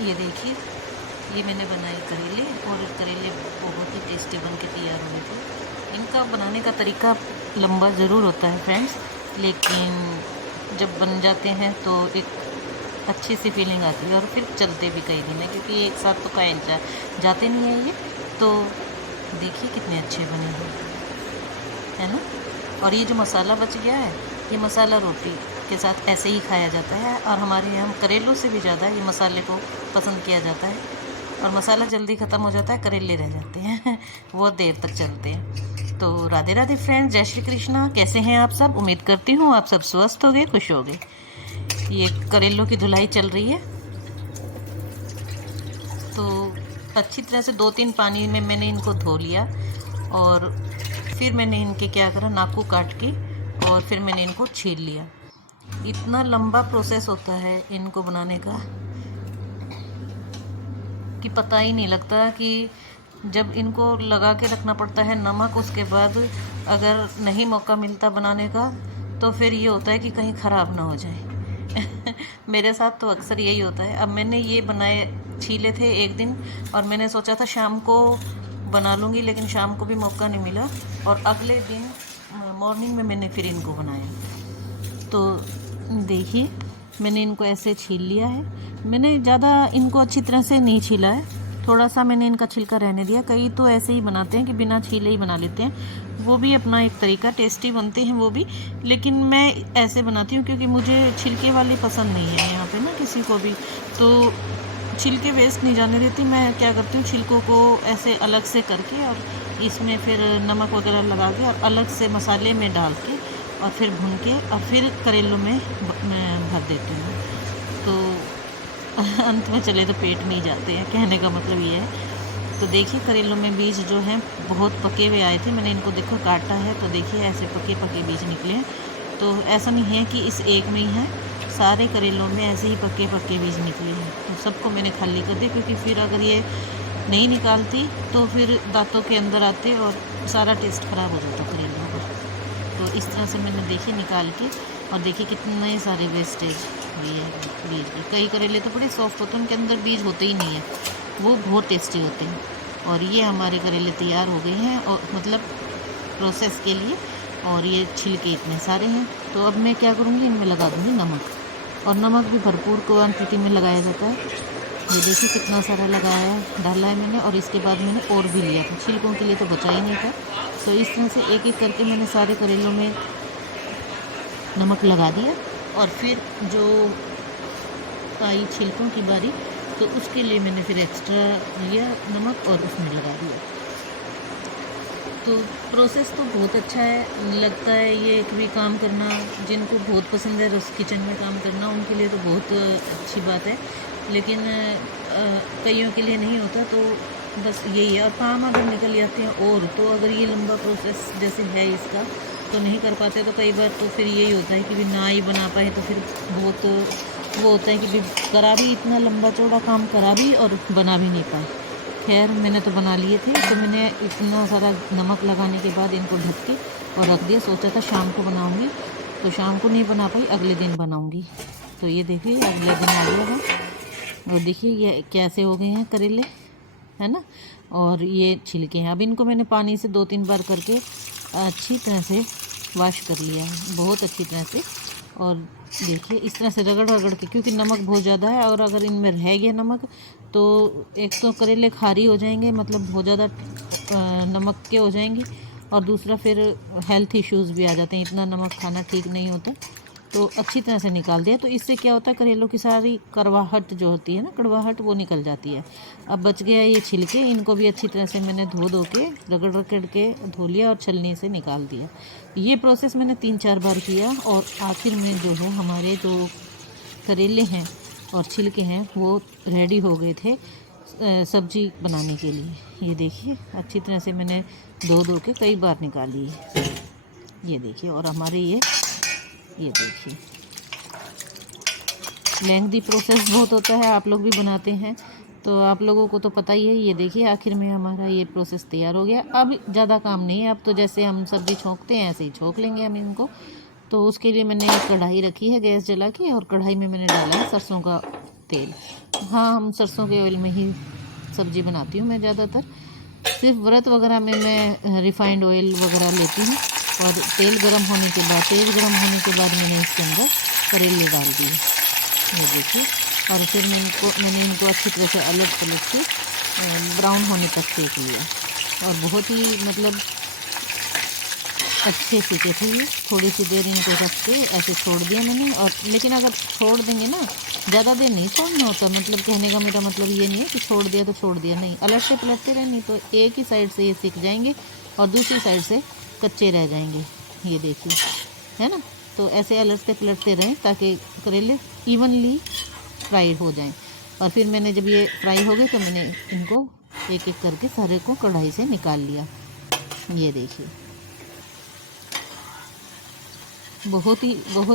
ये देखिए, ये मैंने बनाए करेले, और करेले बहुत ही टेस्टी बन के तैयार हुए थे। इनका बनाने का तरीका लंबा ज़रूर होता है फ्रेंड्स, लेकिन जब बन जाते हैं तो एक अच्छी सी फीलिंग आती है, और फिर चलते भी कई दिन है, क्योंकि एक साथ तो खाए जाते नहीं है ये। तो देखिए कितने अच्छे बने हैं, है ना। और ये जो मसाला बच गया है, ये मसाला रोटी के साथ ऐसे ही खाया जाता है, और हमारे यहाँ करेलों से भी ज़्यादा ये मसाले को पसंद किया जाता है। और मसाला जल्दी ख़त्म हो जाता है, करेले रह जाते हैं वो देर तक चलते हैं। तो राधे राधे फ्रेंड्स, जय श्री कृष्णा। कैसे हैं आप सब? उम्मीद करती हूँ आप सब स्वस्थ हो गए, खुश हो गए। ये करेलों की धुलाई चल रही है, तो अच्छी तरह से 2-3 पानी में मैंने इनको धो लिया, और फिर मैंने इनके क्या करा, नाखून काट के, और फिर मैंने इनको छील लिया। इतना लंबा प्रोसेस होता है इनको बनाने का कि पता ही नहीं लगता, कि जब इनको लगा के रखना पड़ता है नमक, उसके बाद अगर नहीं मौका मिलता बनाने का, तो फिर ये होता है कि कहीं ख़राब ना हो जाए मेरे साथ तो अक्सर यही होता है। अब मैंने ये बनाए, छीले थे एक दिन, और मैंने सोचा था शाम को बना लूँगी, लेकिन शाम को भी मौका नहीं मिला, और अगले दिन मॉर्निंग में मैंने फिर इनको बनाया। तो देखिए, मैंने इनको ऐसे छील लिया है। मैंने ज़्यादा इनको अच्छी तरह से नहीं छीला है, थोड़ा सा मैंने इनका छिलका रहने दिया। कई तो ऐसे ही बनाते हैं कि बिना छीले ही बना लेते हैं, वो भी अपना एक तरीका, टेस्टी बनते हैं वो भी। लेकिन मैं ऐसे बनाती हूँ क्योंकि मुझे छिलके वाली पसंद नहीं है यहाँ पे ना किसी को भी, तो छिलके वेस्ट नहीं जाने देती। मैं क्या करती हूँ, छिलकों को ऐसे अलग से करके, और इसमें फिर नमक वगैरह लगा के, और अलग से मसाले में डाल के, और फिर भून के, और फिर करेलों में भर देती हूँ। तो अंत में चले तो पेट में ही जाते हैं, कहने का मतलब ये है। तो देखिए, करेलों में बीज जो हैं बहुत पके हुए आए थे। मैंने इनको देखो काटा है, तो देखिए ऐसे पके पके बीज निकले हैं। तो ऐसा नहीं है कि इस एक में ही है, सारे करेलों में ऐसे ही पके पके बीज निकले हैं। तो सबको मैंने खाली कर दिया, क्योंकि फिर अगर ये नहीं निकालती तो फिर दांतों के अंदर आते और सारा टेस्ट ख़राब हो जाता करेलों का। तो इस तरह से मैंने देखिए निकाल के, और देखिए कितने सारे वेस्टेज ये है बीज के। कई करेले तो बड़े सॉफ्ट होते हैं, उनके अंदर बीज होते ही नहीं है, वो बहुत टेस्टी होते हैं। और ये हमारे करेले तैयार हो गए हैं, और मतलब प्रोसेस के लिए। और ये छिलके इतने सारे हैं, तो अब मैं क्या करूँगी, इनमें लगा दूँगी नमक। और नमक भी भरपूर क्वांटिटी में लगाया जाता है। ये देखिए कितना सारा लगाया है, डाला है मैंने, और इसके बाद मैंने और भी लिया था, छिलकों के लिए तो बचा ही नहीं था। तो इस तरह से एक एक करके मैंने सारे करेलों में नमक लगा दिया, और फिर जो आई छिलकों की बारी, तो उसके लिए मैंने फिर एक्स्ट्रा लिया नमक, और उसमें लगा दिया। तो प्रोसेस तो बहुत अच्छा है, लगता है ये एक भी काम करना, जिनको बहुत पसंद है रस किचन में काम करना, उनके लिए तो बहुत अच्छी बात है। लेकिन कईयों के लिए नहीं होता, तो बस यही है। और काम अगर निकल जाते हैं, और तो अगर ये लंबा प्रोसेस जैसे है इसका, तो नहीं कर पाते, तो कई बार तो फिर यही होता है कि भी ना ही बना पाए, तो फिर बहुत वो होता है कि भी करा भी, इतना लंबा चौड़ा काम करा भी और बना भी नहीं पाए। खैर मैंने तो बना लिए थे, तो मैंने इतना सारा नमक लगाने के बाद इनको ढक के और रख दिया। सोचा था शाम को बनाऊंगी, तो शाम को नहीं बना पाई, अगले दिन बनाऊंगी। तो ये देखिए अगले दिन आ गया है, और देखिए ये कैसे हो गए हैं करेले, है ना। और ये छिलके हैं। अब इनको मैंने पानी से 2-3 बार करके अच्छी तरह से वॉश कर लिया है, बहुत अच्छी तरह से। और देखिए इस तरह से रगड़ रगड़ के, क्योंकि नमक बहुत ज़्यादा है, और अगर इनमें रह गया नमक, तो एक तो करेले खारी हो जाएंगे, मतलब बहुत ज़्यादा नमक के हो जाएंगे, और दूसरा फिर हेल्थ इश्यूज़ भी आ जाते हैं, इतना नमक खाना ठीक नहीं होता। तो अच्छी तरह से निकाल दिया, तो इससे क्या होता है, करेलों की सारी कड़वाहट जो होती है ना, कड़वाहट, वो निकल जाती है। अब बच गया ये छिलके, इनको भी अच्छी तरह से मैंने धो के, रगड़ रगड़ के धो लिया, और छलनी से निकाल दिया। ये प्रोसेस मैंने 3-4 बार किया, और आखिर में जो है हमारे जो करेले हैं और छिलके हैं, वो रेडी हो गए थे सब्जी बनाने के लिए। ये देखिए अच्छी तरह से मैंने धो के कई बार निकाली है। ये देखिए, और हमारे ये देखिए लेंथी प्रोसेस बहुत होता है, आप लोग भी बनाते हैं तो आप लोगों को तो पता ही है। ये देखिए आखिर में हमारा ये प्रोसेस तैयार हो गया। अब ज़्यादा काम नहीं है, अब तो जैसे हम सब्ज़ी छोंकते हैं ऐसे ही छोंक लेंगे हम इनको। तो उसके लिए मैंने एक कढ़ाई रखी है गैस जला के, और कढ़ाई में मैंने डाला है सरसों का तेल। हाँ, हम सरसों के ऑयल में ही सब्ज़ी बनाती हूँ मैं ज़्यादातर। सिर्फ व्रत वगैरह में मैं रिफ़ाइंड ऑयल वगैरह लेती हूँ। और तेल गरम होने के बाद, तेल गरम होने के बाद मैंने इसके अंदर करेले डाल दिए, ये देखिए। और फिर मैंने इनको अच्छी तरह से अलट पलट के ब्राउन होने तक सेक लिया। और बहुत ही मतलब अच्छे सीखे थे ये। थोड़ी सी देर इनको रख के ऐसे छोड़ दिया मैंने। और लेकिन अगर छोड़ देंगे ना, ज़्यादा देर नहीं छोड़ना होता। मतलब कहने का मेरा मतलब ये नहीं है कि छोड़ दिया तो छोड़ दिया, नहीं, अलटते पलटते रहे, नहीं तो एक ही साइड से ये सीख जाएंगे और दूसरी साइड से कच्चे रह जाएंगे, ये देखिए, है ना। तो ऐसे अलटते पलटते रहें ताकि करेले इवनली फ्राइड हो जाएं। और फिर मैंने जब ये फ्राई हो गए तो मैंने इनको एक एक करके सारे को कढ़ाई से निकाल लिया, ये देखिए। बहुत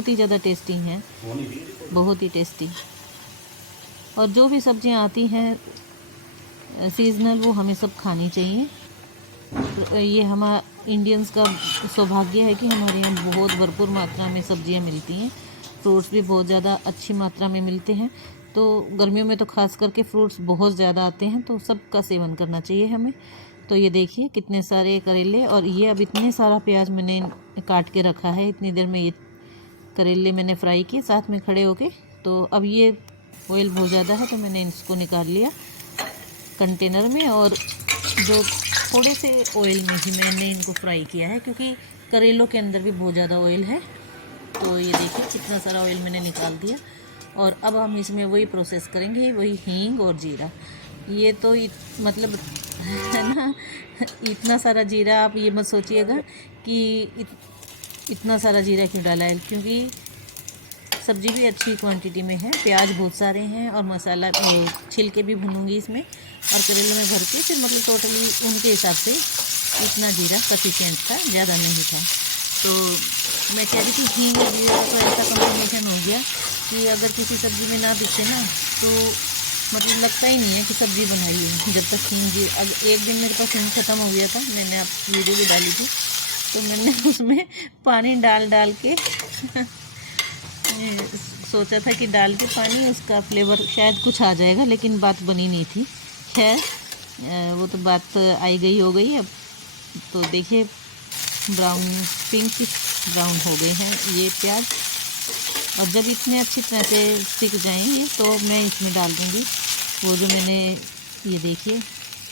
ही ज़्यादा टेस्टी हैं, बहुत ही टेस्टी। और जो भी सब्जियां आती हैं सीजनल, वो हमें सब खानी चाहिए। ये हमारा इंडियंस का सौभाग्य है कि हमारे यहाँ बहुत भरपूर मात्रा में सब्जियां मिलती हैं। फ्रूट्स भी बहुत ज़्यादा अच्छी मात्रा में मिलते हैं। तो गर्मियों में तो ख़ास करके फ्रूट्स बहुत ज़्यादा आते हैं, तो सबका सेवन करना चाहिए हमें। तो ये देखिए कितने सारे करेले, और ये अब इतने सारा प्याज मैंने काट के रखा है। इतनी देर में ये करेले मैंने फ्राई किए साथ में खड़े होके। तो अब ये ऑयल बहुत ज़्यादा है तो मैंने इसको निकाल लिया कंटेनर में। और जो थोड़े से ऑयल में ही मैंने इनको फ्राई किया है, क्योंकि करेलों के अंदर भी बहुत ज़्यादा ऑयल है। तो ये देखिए कितना सारा ऑयल मैंने निकाल दिया। और अब हम इसमें वही प्रोसेस करेंगे, वही हींग और जीरा। ये तो मतलब है ना, इतना सारा जीरा, आप ये मत सोचिएगा कि इतना सारा जीरा क्यों डाला है, क्योंकि सब्ज़ी भी अच्छी क्वांटिटी में है, प्याज बहुत सारे हैं, और मसाला छिलके भी भूनूंगी इसमें और करेले में भर के। फिर मतलब टोटली उनके हिसाब से इतना जीरा सफिशिएंट था, ज़्यादा नहीं था। तो मैं कह रही थी हींग और जीरा तो ऐसा कॉम्बिनेशन हो गया कि अगर किसी सब्ज़ी में ना दिखे ना तो मतलब लगता ही नहीं है कि सब्ज़ी बनाई है, जब तक हींग जी। अब एक दिन मेरे पास हींग ख़त्म हो गया था, मैंने आप वीडियो भी डाली थी, तो मैंने उसमें पानी डाल के सोचा था कि डाल के पानी उसका फ्लेवर शायद कुछ आ जाएगा, लेकिन बात बनी नहीं थी। खैर वो तो बात आई गई हो गई। अब तो देखिए ब्राउन, पिंक ब्राउन हो गए हैं ये प्याज। और जब इतने अच्छी तरह से सिक जाएंगे तो मैं इसमें डाल दूँगी वो जो मैंने, ये देखिए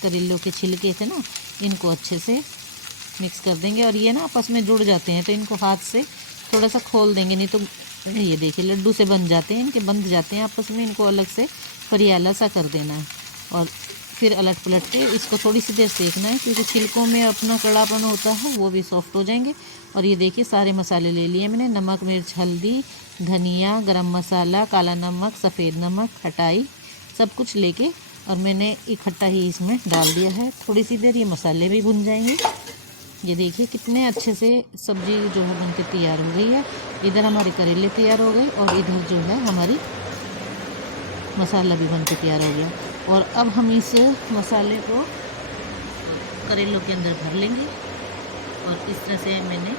करेलों के छिलके थे ना, इनको अच्छे से मिक्स कर देंगे। और ये ना आपस में जुड़ जाते हैं, तो इनको हाथ से थोड़ा सा खोल देंगे, नहीं तो ये देखिए लड्डू से बन जाते हैं, इनके बंध जाते हैं आपस में। इनको अलग से फरियाला सा कर देना है और फिर अलट पलट के इसको थोड़ी सी देर सेकना है, क्योंकि छिलकों में अपना कड़ापन होता है, वो भी सॉफ्ट हो जाएंगे। और ये देखिए सारे मसाले ले लिए मैंने, नमक, मिर्च, हल्दी, धनिया, गरम मसाला, काला नमक, सफ़ेद नमक, खटाई, सब कुछ लेके और मैंने इकट्ठा ही इसमें डाल दिया है। थोड़ी सी देर ये मसाले भी भुन जाएंगे। ये देखिए कितने अच्छे से सब्ज़ी जो है बन के तैयार हो गई है। इधर हमारे करेले तैयार हो गए और इधर जो है हमारी मसाला भी बन के तैयार हो गया। और अब हम इस मसाले को करेलों के अंदर भर लेंगे। और इस तरह से मैंने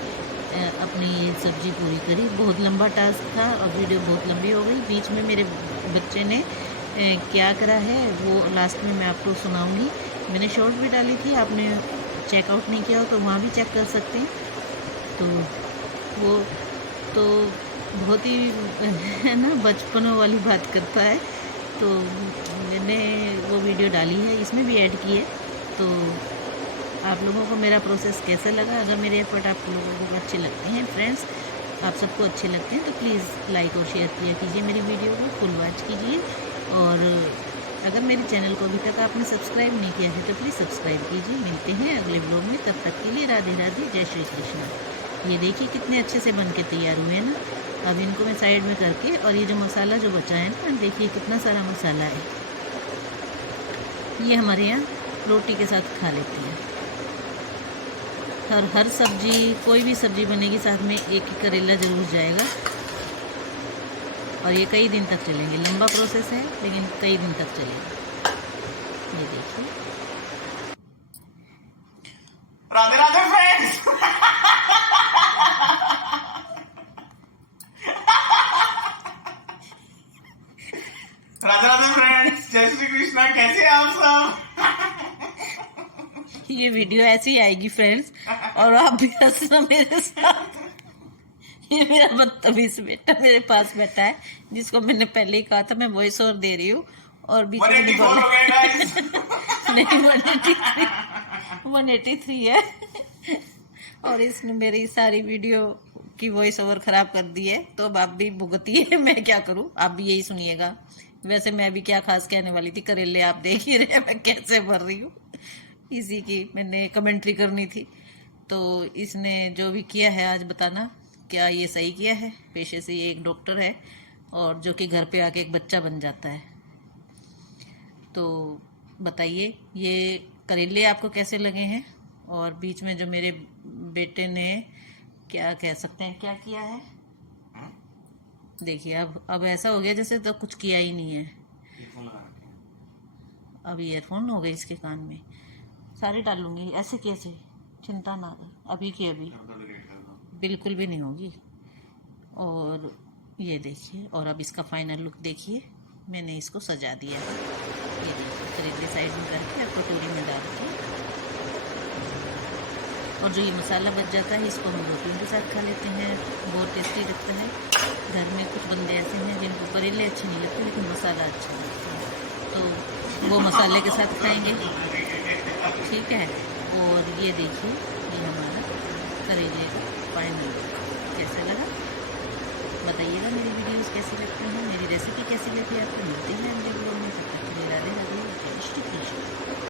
अपनी ये सब्ज़ी पूरी करी। बहुत लंबा टास्क था और वीडियो बहुत लंबी हो गई। बीच में मेरे बच्चे ने क्या करा है वो लास्ट में मैं आपको सुनाऊंगी। मैंने शॉर्ट भी डाली थी, आपने चेकआउट नहीं किया हो तो वहाँ भी चेक कर सकते हैं। तो वो तो बहुत ही है ना, बचपनों वाली बात करता है। तो मैंने वो वीडियो डाली है, इसमें भी ऐड की है। तो आप लोगों को मेरा प्रोसेस कैसा लगा? अगर मेरे एफर्ट आप लोगों को अच्छे लगते हैं, फ्रेंड्स आप सबको अच्छे लगते हैं, तो प्लीज़ लाइक और शेयर किया कीजिए मेरी वीडियो को, फुल वॉच कीजिए। और अगर मेरे चैनल को अभी तक आपने सब्सक्राइब नहीं किया है तो प्लीज़ सब्सक्राइब कीजिए। मिलते हैं अगले ब्लॉग में, तब तक के लिए राधे राधे, जय श्री कृष्ण। ये देखिए कितने अच्छे से बन के तैयार हुए हैं ना। अब इनको मैं साइड में करके, और ये जो मसाला जो बचा है ना, देखिए कितना सारा मसाला है, ये हमारे यहाँ रोटी के साथ खा लेते हैं। और हर सब्जी, कोई भी सब्जी बनेगी साथ में एक ही करेला ज़रूर जाएगा। और ये कई दिन तक चलेंगे, लंबा प्रोसेस है लेकिन कई दिन तक चलेगा। ये देखिए, राधे राधे फ्रेंड्स। राधे राधे राधे फ्रेंड्स, जय श्री कृष्णा। कैसे हैं आप सब? ये वीडियो ऐसी ही आएगी फ्रेंड्स, और आप भी हंसना मेरे साथ। ये मेरा बदतमीज बेटा मेरे पास बैठा है, जिसको मैंने पहले ही कहा था मैं वॉइस ओवर दे रही हूँ, और बीच में नहीं 184 हो गए गाइस। नहीं 183 है। और इसने मेरी सारी वीडियो की वॉइस ओवर खराब कर दी है, तो अब आप भी भुगतिए, मैं क्या करूं, आप भी यही सुनिएगा। वैसे मैं भी क्या खास कहने वाली थी, करेले आप देख ही रहे हैं मैं कैसे भर रही हूँ, इसी की मैंने कमेंट्री करनी थी। तो इसने जो भी किया है आज बताना क्या ये सही किया है। पेशे से ये एक डॉक्टर है, और जो कि घर पे आके एक बच्चा बन जाता है। तो बताइए ये करेले आपको कैसे लगे हैं, और बीच में जो मेरे बेटे ने क्या कह सकते हैं क्या किया है। देखिए अब ऐसा हो गया जैसे तो कुछ किया ही नहीं है। अब ईयरफोन हो गए इसके कान में, सारे डालूंगी। ऐसे कैसे, चिंता ना कर, अभी की अभी बिल्कुल भी नहीं होगी। और ये देखिए, और अब इसका फाइनल लुक देखिए। मैंने इसको सजा दिया है, ये देखिए करेले साइड में करके अब कटोरी में डाल के, और जो ये मसाला बच जाता है इसको हम रोटियों के साथ खा लेते हैं, बहुत टेस्टी लगता है। घर में कुछ बंदे ऐसे हैं जिनको करेले अच्छे नहीं लगते लेकिन मसाला अच्छा लगता है, तो वो मसाले के साथ खाएंगे, ठीक है। और ये देखिए ये हमारा करेले का फाइनल कैसे लगा, बताइएगा। मेरी वीडियोस कैसी लगती हैं, मेरी रेसिपी कैसी लगी आपको। मिलती है अगले वीडियो में, तब तक के लिए राधे राधे, जय श्री कृष्ण।